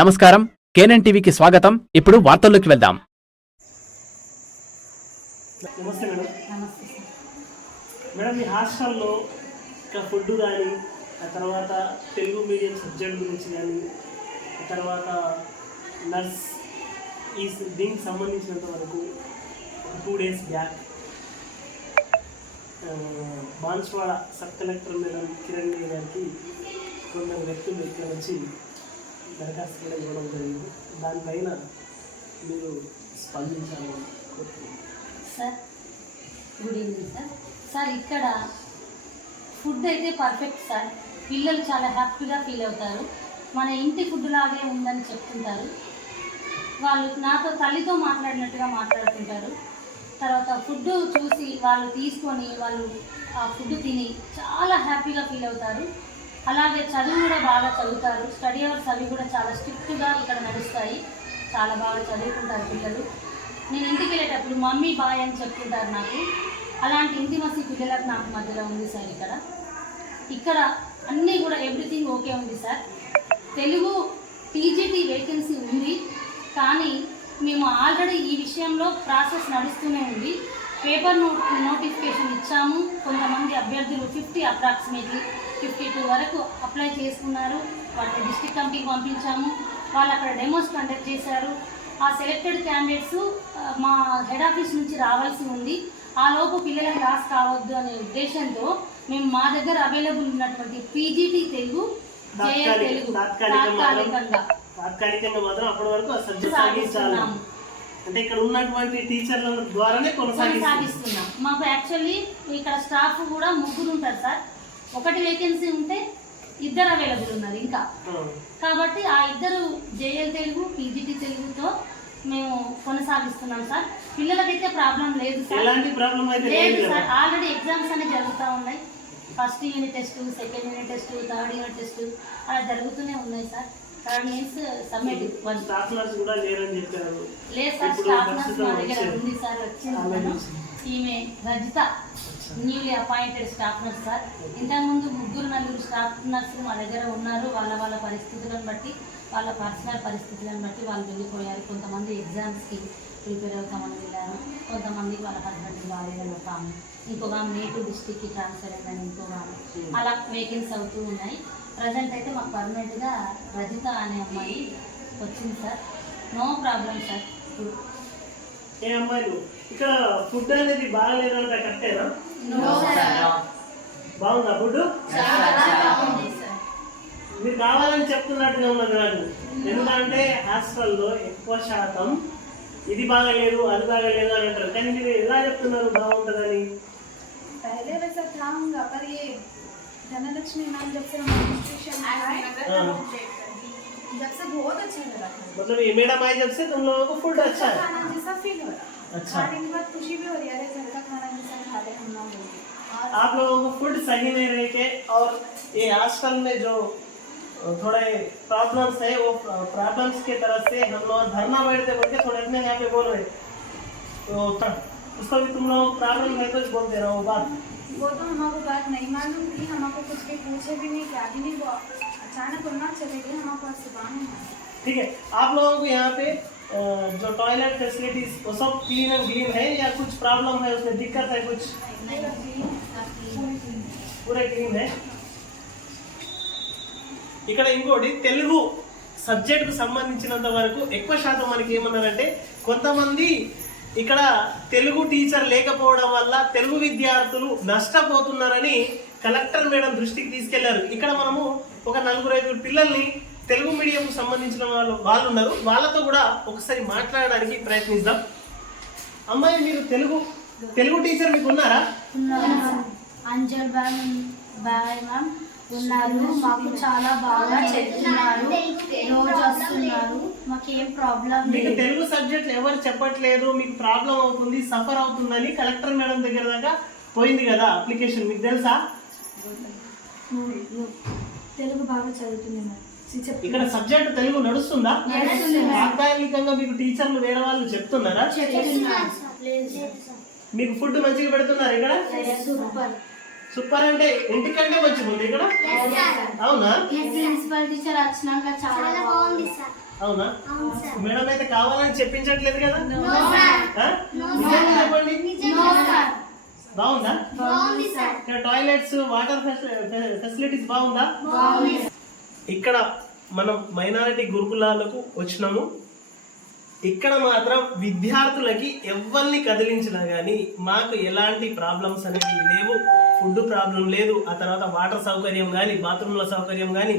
నమస్కారం. కేనన్ టీవీకి స్వాగతం. ఇప్పుడు వార్తల్లోకి వెళ్దాం. నమస్తే మేడం. మేడం మీ హాస్టల్లో ఇంకా ఫుడ్ కానీ ఆ తర్వాత తెలుగు మీడియం సబ్జెక్ట్ గురించి కానీ ఆ తర్వాత నర్స్ ఈ దీనికి సంబంధించినంత వరకు two days back Banswada sub collector madam Kiran గారికి కొందరు వ్యక్తులు ఇక్కడ వచ్చి దరఖాస్తు కూడా ఇవ్వడం జరిగింది. దానిపైన మీరు స్పందించాలని కోరుతున్నాను sir good evening sir. Sir ఇక్కడ ఫుడ్ అయితే పర్ఫెక్ట్ సార్. పిల్లలు చాలా హ్యాపీగా ఫీల్ అవుతారు. మన ఇంటి ఫుడ్ లాగే ఉందని చెప్తుంటారు. వాళ్ళు నాతో తల్లితో మాట్లాడినట్టుగా మాట్లాడుతుంటారు. తర్వాత ఫుడ్ చూసి వాళ్ళు తీసుకొని వాళ్ళు ఆ ఫుడ్ తిని చాలా హ్యాపీగా ఫీల్ అవుతారు. అలాగే చదువు కూడా బాగా చదువుతారు. స్టడీ అవర్స్ అవి కూడా చాలా స్ట్రిక్ట్గా ఇక్కడ నడుస్తాయి. చాలా బాగా చదువుకుంటారు పిల్లలు. నేను ఇంటికి వెళ్ళేటప్పుడు మమ్మీ బాయ్ అని చెప్తుంటారు నాకు. అలాంటి ఇంటిమసీ పిల్లలకు నాకు మధ్యలో ఉంది సార్ ఇక్కడ. ఇక్కడ అన్నీ కూడా ఎవ్రీథింగ్ ఓకే ఉంది సార్. తెలుగు టీజీటీ వేకెన్సీ ఉంది. కానీ మేము ఆల్రెడీ ఈ విషయంలో ప్రాసెస్ నడుస్తూనే ఉంది. పేపర్ నోట్ నోటిఫికేషన్ ఇచ్చాము. కొంతమంది అభ్యర్థులు ఫిఫ్టీ అప్రాక్సిమేట్లీ ఫిఫ్టీ టూ వరకు అప్లై చేసుకున్నారు. వాటిని డిస్ట్రిక్ట్ కమిటీకి పంపించాము. వాళ్ళు అక్కడ డెమోస్ కండక్ట్ చేశారు. ఆ సెలెక్టెడ్ క్యాండిడేట్స్ మా హెడ్ ఆఫీస్ నుంచి రావాల్సి ఉంది. ఆ లోపు పిల్లలకు లాస్ కావద్దు అనే ఉద్దేశంతో మేము మా దగ్గర అవైలబుల్ ఉన్నటువంటి పీజీటీ తెలుగు తెలుగు తాత్కాలికంగా తాత్కాలికంగా మాత్రం అప్పటి వరకు ఆ సబ్జెక్ట్ సాగించాలి సాగిస్తున్నాము అంటే ఇక్కడ ఉన్నటువంటి టీచర్ల ద్వారానే కొనసాగిస్తాం కొనసాగిస్తున్నాం. మాకు యాక్చువల్లీ ఇక్కడ స్టాఫ్ కూడా ముగ్గురు ఉంటారు సార్. ఒకటి వేకెన్సీ ఉంటే ఇద్దరు అవైలబుల్ ఉన్నారు ఇంకా. కాబట్టి ఆ ఇద్దరు జేఎల్ తెలుగు పీజీటీ తెలుగుతో మేము కొనసాగిస్తున్నాం సార్. పిల్లలకైతే ప్రాబ్లం లేదు సార్. ఎలాంటి ప్రాబ్లం అయితే లేదు సార్. ఆల్రెడీ ఎగ్జామ్స్ అనేవి జరుగుతూ ఉన్నాయి. First unit test second unit test third unit test అలా జరుగుతూనే ఉన్నాయి sir. Third means submit one staff nurse కూడా లేరని చెప్పారు. లేదు సార్ ఇప్పుడు స్టాఫ్ నర్స్ ప్రస్తుతం మా దగ్గర వచ్చారు. ఉంది సార్ వచ్చింది. ఈమె Rajitha newly appointed staff nurse sir. ఇంతకుముందు ముగ్గురు నలుగురు స్టాఫ్ నర్సులు మా దగ్గర ఉన్నారు. వాళ్ళ వాళ్ళ పరిస్థితులను బట్టి వాళ్ళ పర్సనల్ పరిస్థితులను బట్టి వాళ్ళు వెళ్ళిపోయారు. కొంతమంది ఎగ్జామ్స్కి ప్రిపేర్ అవుతామని వెళ్ళారు. కొంతమందికి వాళ్ళ హస్బెండ్ బాగాలేదని ఒక ఆమె ఇంకొక ఆమె నేటివ్ డిస్టిక్కి ట్రాన్స్ఫర్ అయిందని ఇంకొక ఆమె. అలా వేకెన్సీ అవుతూ ఉన్నాయి. ప్రజెంట్ అయితే మాకు పర్మనెంట్గా రజిత అనే అమ్మాయి వచ్చింది సార్ నో ప్రాబ్లం సార్ ఏ అమ్మాయిలు ఇక్కడ ఫుడ్ అనేది బాగాలేదంటే కరెక్టేనా బాగుందా ఫుడ్ మీరు కావాలని చెప్తున్నట్టుగా ఉన్నది నాకు ఎందుకంటే హాస్టల్లో ఎక్కువ శాతం ఇది బాగలేదు అది బాగలేదు అని అంటారు కానీ మీరు ఎలా చెప్తున్నారు బాగుంటుందని पहले वैसा था होगा पर ये धनलक्ष्मी मैम जब से हम एडमिनिस्ट्रेशन में आए हाँ। जब से बहुत अच्छा लगा मतलब ये मैडम आई जब से तुम लोगों को फ़ूड अच्छा है। खाना जैसा फील हो रहा अच्छा। खाने के बाद खुशी भी हो रही है अरे घर का खाना जैसा खा रहे हम लोग। आप लोगों को फ़ूड सही नहीं रहे के और ये हॉस्टल में जो थोड़े प्रॉब्लम्स है वो प्रॉब्लम्स की तरफ़ से हम लोग धरना बैठते बोल के थोड़े अपने यहाँ पे बोल रहे। तो उसको भी तुम लोग प्रॉब्लम है तो बोलते रहो वो बात। वो तो हमको बात नहीं मालूम थी हमको कुछ भी पूछे भी नहीं क्या भी नहीं वो अचानक उन्ना चले गए हमको सुबह में ठीक है आप लोगों को यहाँ पे अ, जो टॉयलेट फैसिलिटीज वो सब क्लीन एंड क्लीन है या कुछ प्रॉब्लम है उसमें दिक्कत है कुछ पूरे क्लीन है ఇక్కడ ఇంకోటి తెలుగు సబ్జెక్టుకు సంబంధించినంత వరకు ఎక్కువ శాతం మనకి ఏమన్నారంటే కొంతమంది ఇక్కడ తెలుగు టీచర్ లేకపోవడం వల్ల తెలుగు విద్యార్థులు నష్టపోతున్నారని కలెక్టర్ మేడం దృష్టికి తీసుకెళ్ళారు. ఇక్కడ మనము ఒక నలుగురు ఐదుగురు పిల్లల్ని తెలుగు మీడియంకు సంబంధించిన వాళ్ళు వాళ్ళు ఉన్నారు. వాళ్ళతో కూడా ఒకసారి మాట్లాడడానికి ప్రయత్నిద్దాం. అమ్మాయి మీరు తెలుగు తెలుగు టీచర్ మీకు ఉన్నారా? అంజల్ మ్యామ్ బాయ్ మ్యామ్ ఉన్నారు. మాకు చాలా బాగా చెప్తున్నారు. మాకేం ప్రాబ్లం మీకు తెలుగు సబ్జెక్ట్ ఎవరు చెప్పట్లేదు మీకు ప్రాబ్లం అవుతుంది సఫర్ అవుతుందని కలెక్టర్ మేడం దగ్గర దాకా పోయింది కదా అప్లికేషన్ మీకు తెలుసా? తెలుగు బాగా చదువుతుంది ఇక్కడ సబ్జెక్ట్ తెలుగు నడుస్తుందా? నడుస్తుంది. తాత్కాలికంగా మీకు టీచర్లు వేరే వాళ్ళు చెప్తున్నారా? మీకు ఫుడ్ మంచిగా పెడుతున్నారు ఇక్కడ? సూపర్ సూపర్ అంటే ఇంటికంటే మంచిగా ఉంది ఇక్కడ అవునా? ప్రిన్సిపల్ టీచర్ వచ్చినాక చాలా బాగుంది అవునా అవును? మేడం అయితే కావాలని చెప్పించట్లేదు కదా? చెప్పండి. బాగుందా? బాగుంది సార్. ఇక్కడ టాయిలెట్స్ వాటర్ ఫెసిలిటీస్ బాగుందా? ఇక్కడ మనం మైనారిటీ గురుకులాలకు వచ్చినాము. ఇక్కడ మాత్రం విద్యార్థులకి ఎవరిని కదిలించినా కానీ మాకు ఎలాంటి ప్రాబ్లమ్స్ అనేవి లేవు. ఫుడ్ ప్రాబ్లం లేదు. ఆ తర్వాత వాటర్ సౌకర్యం కానీ బాత్రూమ్ల సౌకర్యం కానీ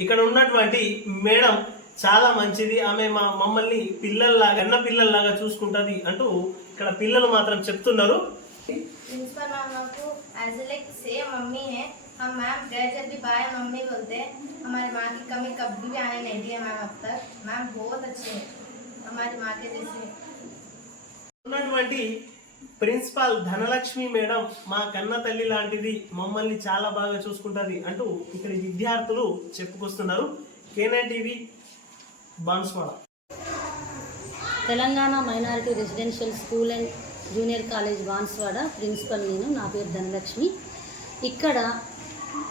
ఇక్కడ ఉన్నటువంటి మేడం చాలా మంచిది ఆమె మా మమ్మల్ని పిల్లల్లాగా అన్న పిల్లల్లాగా చూసుకుంటుంది అంటూ ఇక్కడ పిల్లలు మాత్రం చెప్తున్నారు प्रिंसिपल मैम आपको as a like same mummy है हम मैम गए जब भी बाय मम्मी बोलते हैं हमारी माँ की कमी कभी भी आने नहीं दी है मैम अब तक मैम बहुत अच्छे हैं हमारी माँ के जैसे ఉన్నటువంటి ప్రిన్సిపాల్ ధనలక్ష్మి మేడం మా కన్న తల్లి లాంటిది మమ్మల్ని చాలా బాగా చూసుకుంటది అంటూ ఇక్కడ విద్యార్థులు చెప్పుకొస్తున్నారు కేనా TV Banswada. Telangana minority residential school and junior college Banswada. Principal నేను నా పేరు ధనలక్ష్మి. ఇక్కడ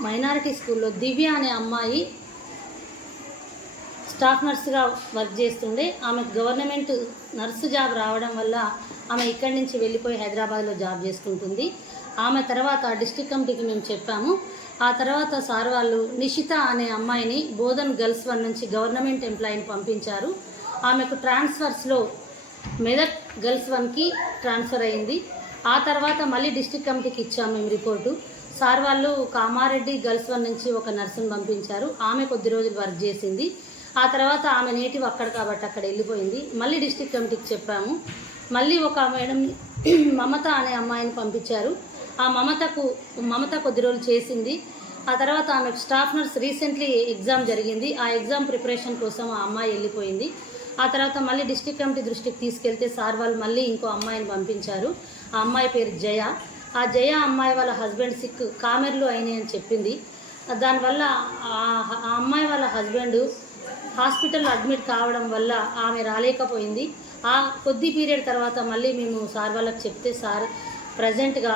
మైనారిటీ స్కూల్లో దివ్య అనే అమ్మాయి స్టాఫ్ నర్సుగా వర్క్ చేస్తుండే. ఆమె గవర్నమెంట్ నర్సు జాబ్ రావడం వల్ల ఆమె ఇక్కడి నుంచి వెళ్ళిపోయి హైదరాబాద్లో జాబ్ చేసుకుంటుంది. ఆమె తర్వాత డిస్టిక్ కమిటీకి మేము చెప్పాము. ఆ తర్వాత సార్ వాళ్ళు నిషిత అనే అమ్మాయిని బోధన్ గర్ల్స్ వన్ నుంచి గవర్నమెంట్ ఎంప్లాయీని పంపించారు. ఆమెకు ట్రాన్స్ఫర్స్లో మెదక్ గర్ల్స్ వన్కి ట్రాన్స్ఫర్ అయింది. ఆ తర్వాత మళ్ళీ డిస్ట్రిక్ట్ కమిటీకి ఇచ్చాము మేము రిపోర్టు. సార్ వాళ్ళు కామారెడ్డి గర్ల్స్ వన్ నుంచి ఒక నర్సును పంపించారు. ఆమె కొద్ది రోజులు వర్క్ చేసింది. ఆ తర్వాత ఆమె నేటివ్ అక్కడ కాబట్టి అక్కడ వెళ్ళిపోయింది. మళ్ళీ డిస్ట్రిక్ట్ కమిటీకి చెప్పాము. మళ్ళీ ఒక మేడం మమత అనే అమ్మాయిని పంపించారు. ఆ మమతకు మమత కొద్ది రోజులు చేసింది. ఆ తర్వాత ఆమె స్టాఫ్ నర్స్ రీసెంట్లీ ఎగ్జామ్ జరిగింది. ఆ ఎగ్జామ్ ప్రిపరేషన్ కోసం ఆ అమ్మాయి వెళ్ళిపోయింది. ఆ తర్వాత మళ్ళీ డిస్ట్రిక్ట్ కమిటీ దృష్టికి తీసుకెళ్తే సార్ వాళ్ళు మళ్ళీ ఇంకో అమ్మాయిని పంపించారు. ఆ అమ్మాయి పేరు జయ. ఆ జయ అమ్మాయి వాళ్ళ హస్బెండ్ సిక్ కామెర్లు అయినాయి అని చెప్పింది. దానివల్ల ఆ ఆ అమ్మాయి వాళ్ళ హస్బెండ్ హాస్పిటల్లో అడ్మిట్ కావడం వల్ల ఆమె రాలేకపోయింది. ఆ కొద్ది పీరియడ్ తర్వాత మళ్ళీ మేము సార్ వాళ్ళకి చెప్తే సార్ ప్రజెంట్గా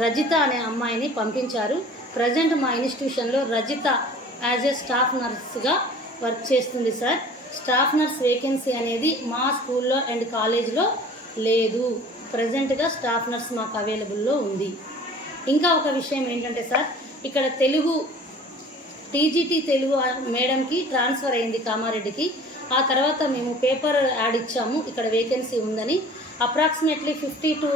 రజిత అనే అమ్మాయిని పంపించారు. ప్రజెంట్ మా ఇన్స్టిట్యూషన్లో రజిత యాజ్ ఏ స్టాఫ్ నర్స్గా వర్క్ చేస్తుంది సార్. స్టాఫ్ నర్స్ వేకెన్సీ అనేది మా స్కూల్లో అండ్ కాలేజ్లో లేదు. ప్రజెంట్గా స్టాఫ్ నర్స్ మాకు అవైలబుల్లో ఉంది. ఇంకా ఒక విషయం ఏంటంటే సార్ ఇక్కడ తెలుగు టీజీటీ తెలుగు మేడంకి ట్రాన్స్ఫర్ అయింది కామారెడ్డికి. ఆ తర్వాత మేము పేపర్ యాడ్ ఇచ్చాము. ఇక్కడ వేకెన్సీ ఉందని. అప్రాక్సిమేట్లీ ఫిఫ్టీ టూ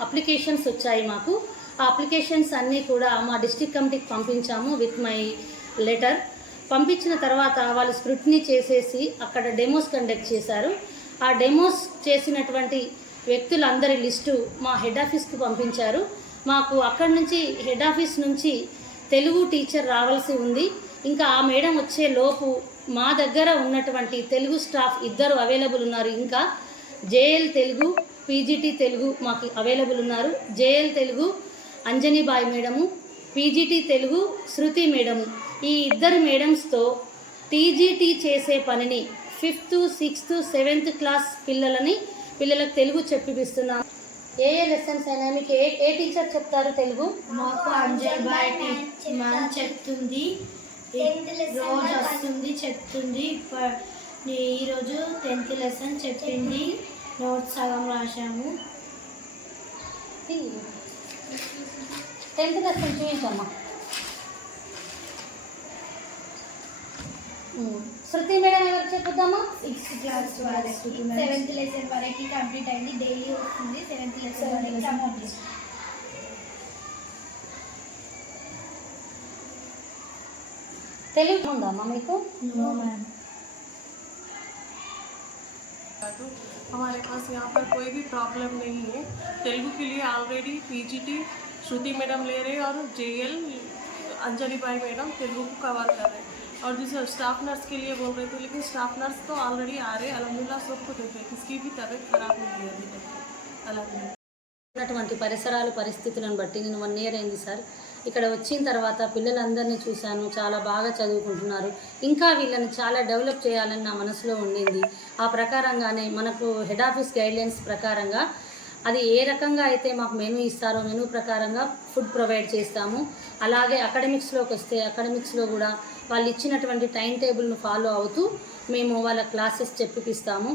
అప్లికేషన్స్ వచ్చాయి మాకు. ఆ అప్లికేషన్స్ అన్నీ కూడా మా డిస్టిక్ కమిటీకి పంపించాము విత్ మై లెటర్ పంపించిన తర్వాత వాళ్ళు స్క్రిప్ట్ని చేసేసి అక్కడ డెమోస్ కండక్ట్ చేశారు. ఆ డెమోస్ చేసినటువంటి వ్యక్తులందరి లిస్టు మా హెడ్ ఆఫీస్కి పంపించారు. మాకు అక్కడి నుంచి హెడ్ ఆఫీస్ నుంచి తెలుగు టీచర్ రావాల్సి ఉంది. ఇంకా ఆ మేడం వచ్చే లోపు మా దగ్గర ఉన్నటువంటి తెలుగు స్టాఫ్ ఇద్దరు అవైలబుల్ ఉన్నారు. ఇంకా జేఎల్ తెలుగు పీజీటీ తెలుగు మాకు అవైలబుల్ ఉన్నారు. JL Telugu Anjanibai madam PGT Telugu Shruti madam. ఈ ఇద్దరు మేడమ్స్తో టీజీటీ చేసే పనిని ఫిఫ్త్ సిక్స్త్ సెవెంత్ క్లాస్ పిల్లలని పిల్లలకు తెలుగు చెప్పిపిస్తున్నాం. ఏ ఏ లెసన్స్ అయినా మీకు ఏ ఏ టీచర్ చెప్తారు తెలుగు? మాకు అంజల్ బాయ్ చెప్తుంది రోజు వస్తుంది చెప్తుంది. ఈరోజు టెన్త్ లెసన్ చెప్పింది. నోట్స్ సగం రాశాము. టెన్త్ లెసన్ చూపించమ్మా. శృతి మేడం ఎవరు చెప్పుద్దామా సిక్స్త్ క్లాస్ సెవెంత్ లెసన్ వరకు కంప్లీట్ అయింది. డైలీ వస్తుంది. సెవెంత్ లెసన్ వరకు కంప్లీట్ తెలుగు ఉందమ్మా మీకు నో మ్యామ్ तो हमारे पास यहाँ पर कोई भी प्रॉब्लम नहीं है तेलुगु के लिए ऑलरेडी पीजीटी श्रुति मैडम ले रहे हैं और जेएल अंजलि भाई मैडम तेलुगु को कवर कर रहे हैं और जिस स्टाफ नर्स के लिए बोल रहे थे लेकिन स्टाफ नर्स तो ऑलरेडी आ रहे हैं अलहमदिल्ला सबको देख रहे हैं किसकी भी तबीयत खराब नहीं है अभी तक अलहमदिल्ला ఉన్నటువంటి పరిసరాలు పరిస్థితులను బట్టి నేను వన్ ఇయర్ అయింది సార్ ఇక్కడ వచ్చిన తర్వాత పిల్లలందరినీ చూశాను. చాలా బాగా చదువుకుంటున్నారు. ఇంకా వీళ్ళని చాలా డెవలప్ చేయాలని నా మనసులో ఉండింది. ఆ ప్రకారంగానే మనకు హెడ్ ఆఫీస్ గైడ్లైన్స్ ప్రకారంగా అది ఏ రకంగా అయితే మాకు మెనూ ఇస్తారో మెనూ ప్రకారంగా ఫుడ్ ప్రొవైడ్ చేస్తాము. అలాగే అకాడమిక్స్లోకి వస్తే అకాడమిక్స్లో కూడా వాళ్ళు ఇచ్చినటువంటి టైం టేబుల్ను ఫాలో అవుతూ మేము వాళ్ళ క్లాసెస్ చెప్పిపిస్తాము.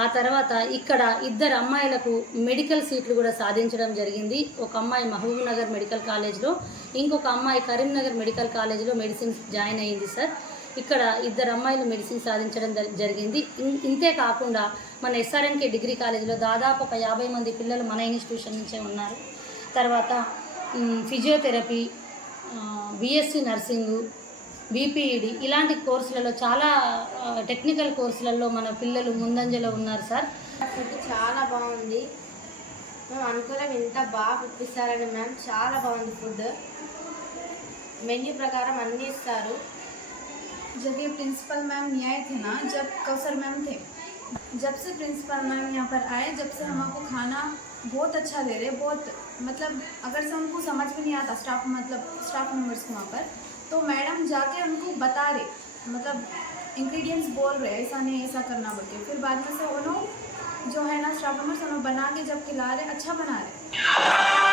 ఆ తర్వాత ఇక్కడ ఇద్దరు అమ్మాయిలకు మెడికల్ సీట్లు కూడా సాధించడం జరిగింది. ఒక అమ్మాయి మహబూబ్ నగర్ మెడికల్ కాలేజ్లో ఇంకొక అమ్మాయి కరీంనగర్ మెడికల్ కాలేజ్లో మెడిసిన్ జాయిన్ అయ్యింది సార్. ఇక్కడ ఇద్దరు అమ్మాయిలు మెడిసిన్ సాధించడం జరిగింది. ఇంతే కాకుండా మన ఎస్ఆర్ఎన్కే డిగ్రీ కాలేజీలో దాదాపు ఒక యాభై మంది పిల్లలు మన ఇన్స్టిట్యూషన్ నుంచే ఉన్నారు. తర్వాత ఫిజియోథెరపీ బీఎస్సీ నర్సింగు బీపీఈడి ఇలాంటి కోర్సులలో చాలా ఆ, టెక్నికల్ కోర్సులలో మన పిల్లలు ముందంజలో ఉన్నారు సార్ ఫుడ్ చాలా బాగుంది మేము అనుకోలేం ఇంత బాగా పుట్టిస్తారని మ్యామ్ చాలా బాగుంది ఫుడ్ మెన్యూ ప్రకారం అన్నీ ఇస్తారు जब ये प्रिंसिपल मैम नहीं आए थे ना जब कौसर मैम थे जब से प्रिंसिपल मैम यहाँ पर आए जब से हमको खाना बहुत अच्छा दे रहे बहुत मतलब अगर से उनको समझ में नहीं आता स्टाफ मतलब स्टाफ मेम्बर्स को वहाँ पर तो मैडम जाके उनको बता रहे मतलब इंग्रेडिएंट्स बोल रहे, ऐसा नहीं, ऐसा करना बोल के। फिर बाद में से उन्होंने जो है ना स्टाफ मेंबर्स उन्होंने बना के जब खिला रहे अच्छा बना रहे।